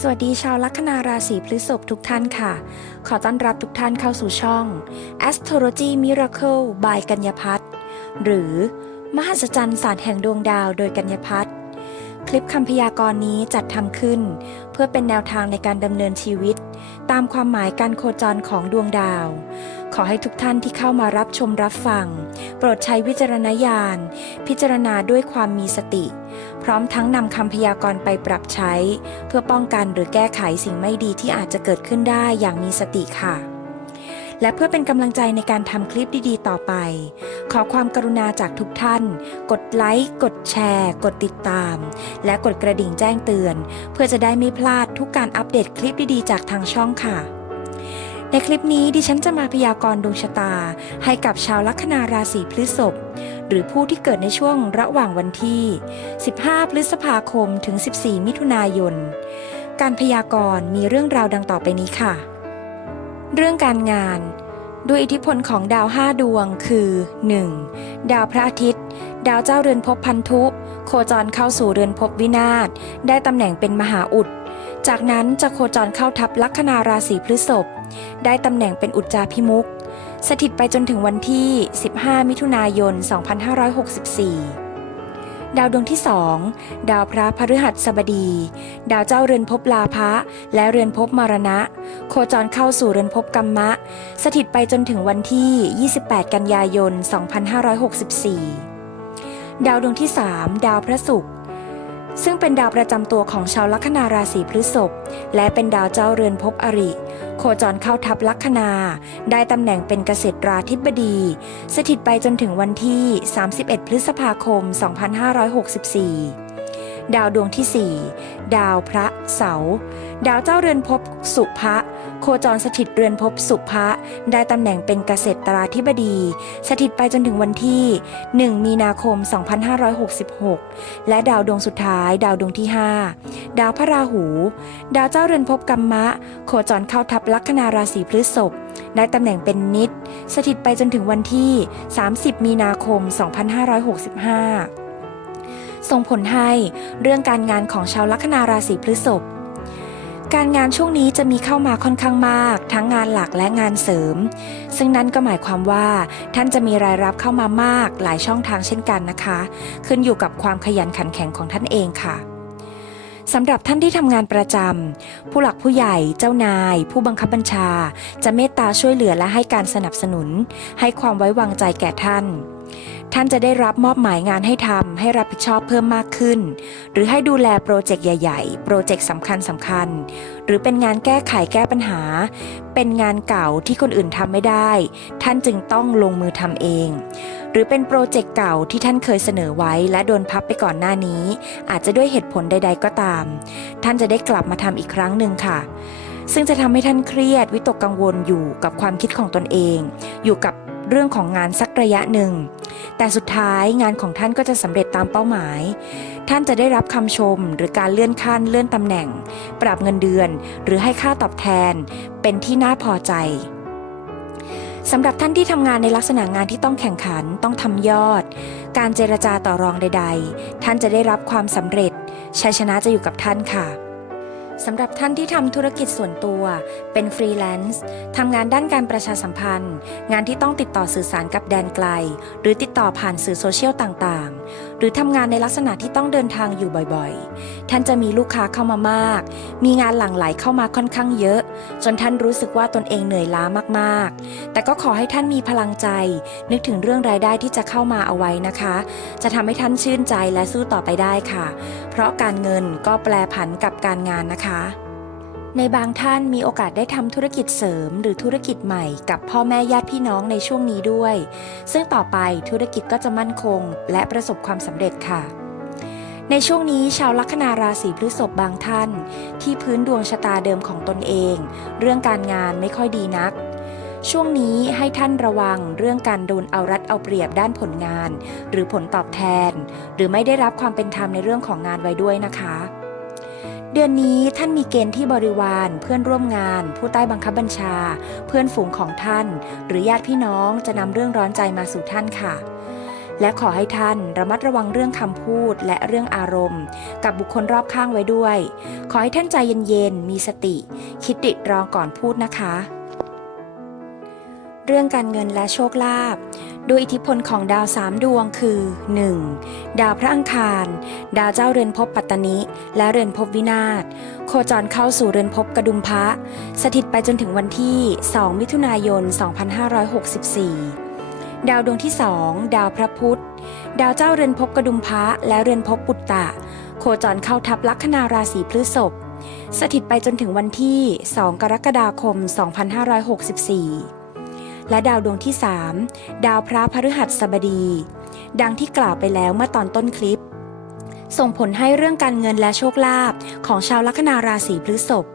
สวัสดีชาวลัคนาราศีพฤษภทุกท่านค่ะ ขอต้อนรับทุกท่านเข้าสู่ช่อง Astrology Miracle by กัญญพัฒน์หรือ มหัศจรรย์ศาสตร์แห่งดวงดาวโดยกัญญพัฒน์คลิปคำพยากรณ์นี้จัดทำขึ้น พื่อเป็นแนวทางในการดำเนินชีวิต ตามความหมายการโคจรของดวงดาว ขอให้ทุกท่านที่เข้ามารับชมรับฟัง โปรดใช้วิจารณญาณ พิจารณาด้วยความมีสติ พร้อมทั้งนำคำพยากรณ์ไปปรับใช้ เพื่อป้องกันหรือแก้ไขสิ่งไม่ดีที่อาจจะเกิดขึ้นได้อย่างมีสติค่ะ และเพื่อเป็นกำลังใจในการทำคลิปดีๆ ต่อไป ขอความกรุณาจากทุกท่าน กดไลค์ กดแชร์ กดติดตาม และกดกระดิ่งแจ้งเตือน เพื่อจะได้ไม่พลาดทุกการอัปเดตคลิปดีๆ จากทางช่องค่ะ ในคลิปนี้ดิฉันจะมาพยากรณ์ดวงชะตา ให้กับชาวลัคนาราศีพฤษภหรือผู้ที่เกิดในช่วงระหว่างวันที่ 15 พฤษภาคม ถึง 14 มิถุนายน การพยากรณ์มีเรื่องราวดังต่อไปนี้ค่ะ เรื่องการงาน ด้วยอิทธิพลของดาว5ดวงคือ 1. ดาวพระอาทิตย์ ดาวเจ้าเรือนภพพันธุ โคจรเข้าสู่เรือนภพวินาศ ได้ตำแหน่งเป็นมหาอุด จากนั้นจะโคจรเข้าทับลัคนาราศีพฤษภ ได้ตำแหน่งเป็นอุจจาพิมุก สถิตไปจนถึงวันที่ 15 มิถุนายน 2564 ดาวดวงที่2ดาวพระพฤหัสบดี ดาวเจ้าเรือนภพลาภะและเรือนภพมรณะ โคจรเข้าสู่เรือนภพกัมมะ สถิตไปจนถึงวันที่ 28 กันยายน 2564 ดาวดวงที่3ดาวพระศุกร์ซึ่งเป็นดาวประจำตัวของชาวลัคนาราศีพฤษภและเป็นดาวเจ้าเรือนภพอริ คจรเข้าทับลัคนา ได้ตำแหน่งเป็นเกษตราธิบดี สถิตไปจนถึงวันที่ 31 พฤษภาคม 2564 ดาวดวงที่ 4 ดาวพระเสาร์ดาวเจ้าเรือนภพสุภะโคจรสถิตเรือนภพสุภะได้ตำแหน่งเป็นเกษตราธิบดี สถิตไปจนถึงวันที่ 1 มีนาคม 2566 และดาวดวงสุดท้าย ดาวดวงที่ 5 ดาวพระราหู ดาวเจ้าเรือนภพกัมมะ โคจรเข้าทับลัคนาราศีพฤษภได้ตำแหน่งเป็นนิด สถิตไปจนถึงวันที่ 30 มีนาคม 2565 ส่งผลให้เรื่องการงานของชาวลัคนาราศีพฤษภการงานช่วงนี้จะมีเข้ามาค่อนข้างมาก ทั้งงานหลักและงานเสริม ซึ่งนั่นก็หมายความว่า ท่านจะมีรายรับเข้ามามากหลายช่องทางเช่นกันนะคะ ขึ้นอยู่กับความขยันขันแข็งของท่านเองค่ะสำหรับท่านที่ทำงานประจำผู้หลักผู้ใหญ่เจ้านาย ผู้บังคับบัญชา จะเมตตาช่วยเหลือและให้การสนับสนุน ให้ความไว้วางใจแก่ท่าน ท่านจะได้รับมอบหมายงานให้ทำให้รับผิดชอบเพิ่มมากขึ้น หรือให้ดูแลโปรเจกต์ใหญ่ ๆ โปรเจกต์สำคัญสำคัญ หรือเป็นงานแก้ไขแก้ปัญหา เป็นงานเก่าที่คนอื่นทำไม่ได้ ท่านจึงต้องลงมือทำเอง หรือเป็นโปรเจกต์เก่าที่ท่านเคยเสนอไว้และโดนพับไปก่อนหน้านี้ อาจจะด้วยเหตุผลใด ๆ ก็ตาม ท่านจะได้กลับมาทำอีกครั้งหนึ่งค่ะซึ่งจะทำให้ท่านเครียดวิตกกังวลอยู่กับความคิดของตนเอง อยู่กับ เรื่องของงานสักระยะหนึ่ง แต่สุดท้ายงานของท่านก็จะสำเร็จตามเป้าหมาย ท่านจะได้รับคำชมหรือการเลื่อนขั้นเลื่อนตำแหน่ง ปรับเงินเดือน หรือให้ค่าตอบแทน เป็นที่น่าพอใจสำหรับท่านที่ทำงานในลักษณะงานที่ต้องแข่งขันต้องทำยอด การเจรจาต่อรองใด ๆ ท่านจะได้รับความสำเร็จชัยชนะจะอยู่กับท่านค่ะ สำหรับท่านที่ทำธุรกิจส่วนตัว เป็นฟรีแลนซ์ทำงานด้านการประชาสัมพันธ์ งานที่ต้องติดต่อสื่อสารกับแดนไกล หรือติดต่อผ่านสื่อโซเชียลต่างๆ หรือทำงานในลักษณะที่ต้องเดินทางอยู่บ่อยๆ ท่านจะมีลูกค้าเข้ามามาก มีงานหลั่งไหลเข้ามาค่อนข้างเยอะ จนท่านรู้สึกว่าตนเองเหนื่อยล้ามากๆ แต่ก็ขอให้ท่านมีพลังใจ นึกถึงเรื่องรายได้ที่จะเข้ามาเอาไว้นะคะ จะทำให้ท่านชื่นใจและสู้ต่อไปได้ค่ะ เพราะการเงินก็แปลผันกับการงานนะคะในบางท่านมีโอกาสได้ทำธุรกิจเสริม หรือธุรกิจใหม่กับพ่อแม่ญาติพี่น้องในช่วงนี้ด้วย ซึ่งต่อไปธุรกิจก็จะมั่นคง และประสบความสำเร็จค่ะในช่วงนี้ชาวลัคนาราศีพฤษภบางท่าน ที่พื้นดวงชะตาเดิมของตนเอง เรื่องการงานไม่ค่อยดีนัก ช่วงนี้ให้ท่านระวังเรื่องการโดนเอารัดเอาเปรียบด้านผลงาน หรือผลตอบแทน หรือไม่ได้รับความเป็นธรรมในเรื่องของงานไว้ด้วยนะคะ เดือนนี้ท่านมีเกณฑ์ที่บริวาร เพื่อนร่วมงาน ผู้ใต้บังคับบัญชา เพื่อนฝูงของท่าน หรือญาติพี่น้องจะนำเรื่องร้อนใจมาสู่ท่านค่ะและขอให้ท่านระมัดระวังเรื่องคำพูดและเรื่องอารมณ์ กับบุคคลรอบข้างไว้ด้วย ขอให้ท่านใจเย็นๆ มีสติ คิดติดรองก่อนพูดนะคะ เรื่องการเงินและโชคลาภโดยอิทธิพลของดาวสามดวงคือ 1. ดาวพระอังคาร ดาวเจ้าเรือนภพปัตตนิ และเรือนภพวินาศโคจรเข้าสู่เรือนภพกระดุมพระ สถิตไปจนถึงวันที่ 2 มิถุนายน 2564 ดาวดวงที่ 2 ดาวพระพุธ ดาวเจ้าเรือนภพกระดุมพระและเรือนภพปุตตะ โคจรเข้าทับลัคนาราศีพฤษภสถิตไปจนถึงวันที่ 2 กรกฎาคม 2564 และดาวดวงที่ 3 ดาวพระพฤหัสบดี ดังที่กล่าวไปแล้วเมื่อตอนต้นคลิป ส่งผลให้เรื่องการเงินและโชคลาภของชาวลัคนาราศีพฤษภ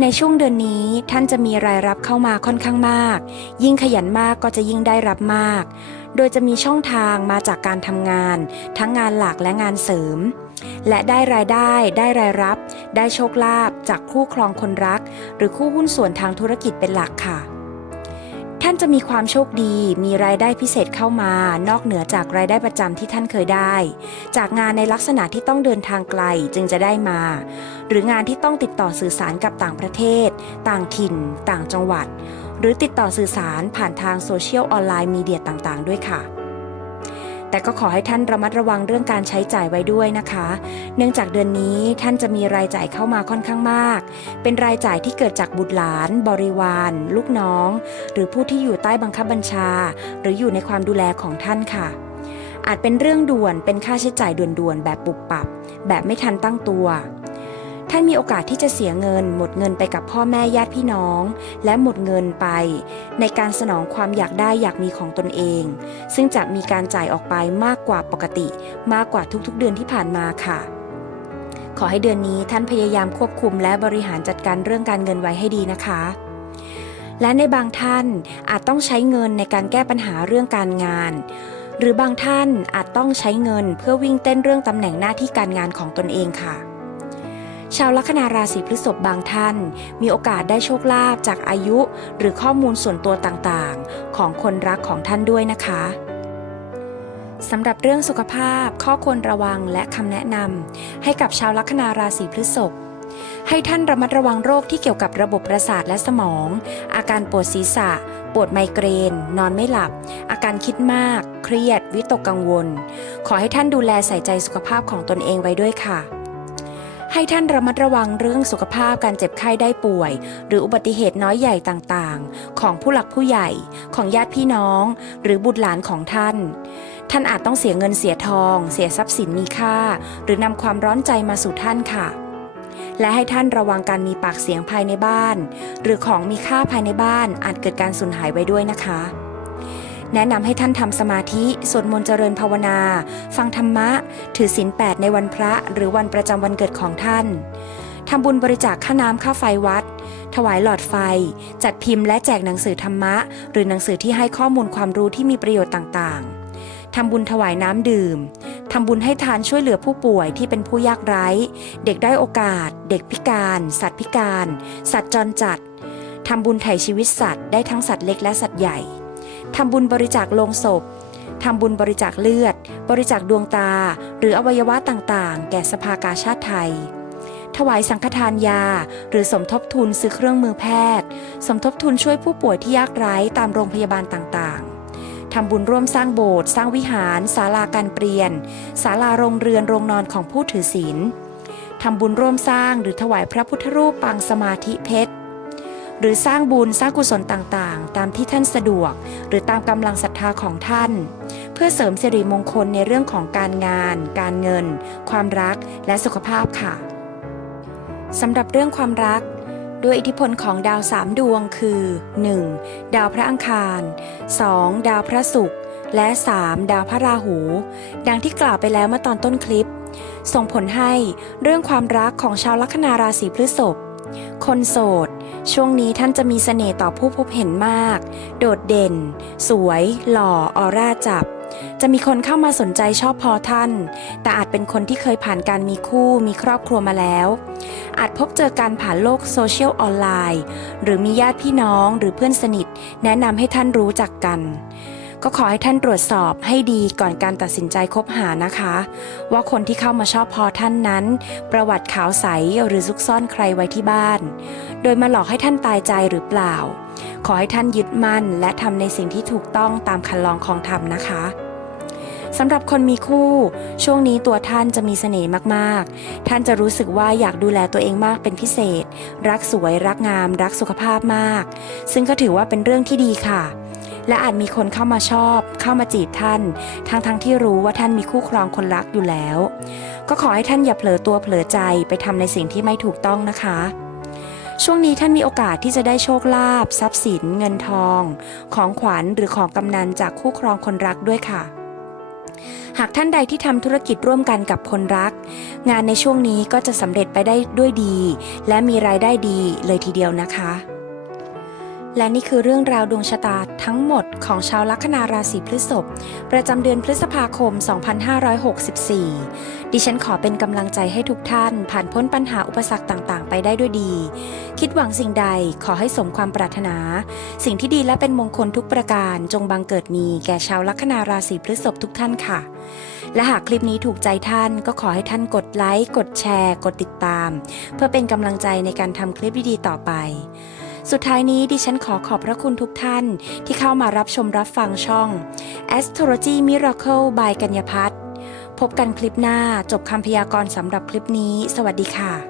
ในช่วงเดือนนี้ท่านจะมีรายรับเข้ามาค่อนข้างมาก ยิ่งขยันมากก็จะยิ่งได้รับมาก โดยจะมีช่องทางมาจากการทำงาน ทั้งงานหลักและงานเสริม และได้รายได้ได้รายรับ ได้โชคลาภจากคู่ครองคนรัก หรือคู่หุ้นส่วนทางธุรกิจเป็นหลักค่ะ ท่านจะมีความโชคดี มีรายได้พิเศษเข้ามา นอกเหนือจากรายได้ประจำที่ท่านเคยได้ จากงานในลักษณะที่ต้องเดินทางไกลจึงจะได้มา หรืองานที่ต้องติดต่อสื่อสารกับต่างประเทศ ต่างถิ่น ต่างจังหวัด หรือติดต่อสื่อสารผ่านทางโซเชียลออนไลน์มีเดียต่างๆ ด้วยค่ะ แต่ก็ขอให้ท่านระมัดระวังเรื่องการใช้จ่ายไว้ด้วยนะคะ เนื่องจากเดือนนี้ท่านจะมีรายจ่ายเข้ามาค่อนข้างมาก เป็นรายจ่ายที่เกิดจากบุตรหลาน บริวาร ลูกน้อง หรือผู้ที่อยู่ใต้บังคับบัญชา หรืออยู่ในความดูแลของท่านค่ะ อาจเป็นเรื่องด่วนเป็นค่าใช้จ่ายด่วนๆแบบปุบปับ แบบไม่ทันตั้งตัว ท่านมีโอกาสที่จะเสียเงิน หมดเงินไปกับพ่อแม่ญาติพี่น้อง และหมดเงินไป ในการสนองความอยากได้อยากมีของตนเอง ซึ่งจะมีการจ่ายออกไปมากกว่าปกติ มากกว่าทุกๆเดือนที่ผ่านมาค่ะขอให้เดือนนี้ท่านพยายามควบคุมและบริหารจัดการเรื่องการเงินไว้ให้ดีนะคะ และในบางท่านอาจต้องใช้เงินในการแก้ปัญหาเรื่องการงาน หรือบางท่านอาจต้องใช้เงินเพื่อวิ่งเต้นเรื่องตำแหน่งหน้าที่การงานของตนเองค่ะ ชาวลัคนาราศีพฤษภบางท่าน มีโอกาสได้โชคลาภจากอายุ หรือข้อมูลส่วนตัวต่างๆ ของคนรักของท่านด้วยนะคะสำหรับเรื่องสุขภาพ ข้อควรระวังและคำแนะนำให้กับชาวลัคนาราศีพฤษภให้ท่านระมัดระวังโรคที่เกี่ยวกับระบบประสาทและสมอง อาการปวดศีรษะ ปวดไมเกรน นอนไม่หลับ อาการคิดมาก เครียด วิตกกังวล ขอให้ท่านดูแลใส่ใจสุขภาพของตนเองไว้ด้วยค่ะ ให้ท่านระมัดระวังเรื่องสุขภาพการเจ็บไข้ได้ป่วย หรืออุบัติเหตุน้อยใหญ่ต่างๆ ของผู้หลักผู้ใหญ่ของญาติพี่น้อง หรือบุตรหลานของท่าน ท่านอาจต้องเสียเงินเสียทอง เสียทรัพย์สินมีค่า หรือนำความร้อนใจมาสู่ท่านค่ะและให้ท่านระวังการมีปากเสียงภายในบ้าน หรือของมีค่าภายในบ้านอาจเกิดการสูญหายไว้ด้วยนะคะ แนะนำให้ท่านทำสมาธิ สวดมนต์เจริญภาวนา ฟังธรรมะ ถือศีลแปดในวันพระหรือวันประจำวันเกิดของท่านทำบุญบริจาคค่าน้ำค่าไฟวัด ถวายหลอดไฟ จัดพิมพ์และแจกหนังสือธรรมะ หรือหนังสือที่ให้ข้อมูลความรู้ที่มีประโยชน์ต่างๆ ทำบุญถวายน้ำดื่ม ทำบุญให้ทานช่วยเหลือผู้ป่วยที่เป็นผู้ยากไร้ เด็กได้โอกาส เด็กพิการ สัตว์พิการ สัตว์จรจัด ทำบุญไถ่ชีวิตสัตว์ได้ทั้งสัตว์เล็กและสัตว์ใหญ่ ทำบุญบริจาคโลงศพทำบุญบริจาคเลือด บริจาคดวงตา หรืออวัยวะต่างๆ แก่สภากาชาติไทย ถวายสังฆทานยา หรือสมทบทุนซื้อเครื่องมือแพทย์ สมทบทุนช่วยผู้ป่วยที่ยากไร้ตามโรงพยาบาลต่างๆ ทำบุญร่วมสร้างโบสถ์สร้างวิหารศาลาการเปลี่ยนศาลาโรงเรือนโรงนอนของผู้ถือศีลทำบุญร่วมสร้างหรือถวายพระพุทธรูปปางสมาธิเพชร หรือสร้างบุญสร้างกุศลต่างๆ ตามที่ท่านสะดวก หรือตามกำลังศรัทธาของท่าน เพื่อเสริมสิริมงคลในเรื่องของการงาน การเงิน ความรักและสุขภาพค่ะสำหรับเรื่องความรักด้วยอิทธิพลของดาวสามดวงคือ 1. ดาวพระอังคาร 2. ดาวพระศุกร์และ 3. ดาวพระราหู ดังที่กล่าวไปแล้วเมื่อตอนต้นคลิป ส่งผลให้เรื่องความรักของชาวลัคนาราศีพฤษภ คนโสด ช่วงนี้ท่านจะมีเสน่ห์ต่อผู้พบเห็นมาก โดดเด่น สวย หล่อ ออร่าจับ จะมีคนเข้ามาสนใจชอบพอท่าน แต่อาจเป็นคนที่เคยผ่านการมีคู่มีครอบครัวมาแล้ว อาจพบเจอการผ่านโลกโซเชียลออนไลน์ หรือมีญาติพี่น้องหรือเพื่อนสนิท แนะนำให้ท่านรู้จักกัน ก็ขอให้ท่านตรวจสอบให้ดีก่อนการตัดสินใจคบหานะคะ ว่าคนที่เข้ามาชอบพอท่านนั้น ประวัติขาวใสหรือซุกซ่อนใครไว้ที่บ้าน โดยมาหลอกให้ท่านตายใจหรือเปล่า ขอให้ท่านยึดมั่น และทำในสิ่งที่ถูกต้องตามคันลองของธรรมนะคะสำหรับคนมีคู่ ช่วงนี้ตัวท่านจะมีเสน่ห์มาก ๆ ท่านจะรู้สึกว่าอยากดูแลตัวเองมากเป็นพิเศษ รักสวย รักงาม รักสุขภาพมาก ซึ่งก็ถือว่าเป็นเรื่องที่ดีค่ะ และอาจมีคนเข้ามาชอบ เข้ามาจีบท่าน ทั้งทั้งๆที่รู้ว่าท่านมีคู่ครองคนรักอยู่แล้ว ก็ขอให้ท่านอย่าเผลอตัวเผลอใจไปทำในสิ่งที่ไม่ถูกต้องนะคะ ช่วงนี้ท่านมีโอกาสที่จะได้โชคลาภทรัพย์สิน เงินทอง ของขวัญหรือของกำนันจากคู่ครองคนรักด้วยค่ะหากท่านใดที่ทำธุรกิจร่วมกันกับคนรัก งานในช่วงนี้ก็จะสำเร็จไปได้ด้วยดี และมีรายได้ดีเลยทีเดียวนะคะ และนี่คือเรื่องราวดวงชะตาทั้งหมดของชาวลัคนาราศีพฤษภประจำเดือนพฤษภาคม 2564 ดิฉันขอเป็นกำลังใจให้ทุกท่าน ผ่านพ้นปัญหาอุปสรรคต่างๆ ไปได้ด้วยดี คิดหวังสิ่งใดขอให้สมความปรารถนา สิ่งที่ดีและเป็นมงคลทุกประการจงบังเกิดมีแก่ชาวลัคนาราศีพฤษภทุกท่านค่ะและหากคลิปนี้ถูกใจท่านก็ขอให้ท่านกดไลค์ กดแชร์ กดติดตาม เพื่อเป็นกำลังใจในการทำคลิปดีๆต่อไป สุดท้ายนี้ดิฉันขอขอบพระคุณทุกท่านที่เข้ามารับชมรับฟังช่อง Astrology Miracle by กัญญพัฒน์พบกันคลิปหน้าจบคำพยากรณ์สำหรับคลิปนี้ สวัสดีค่ะ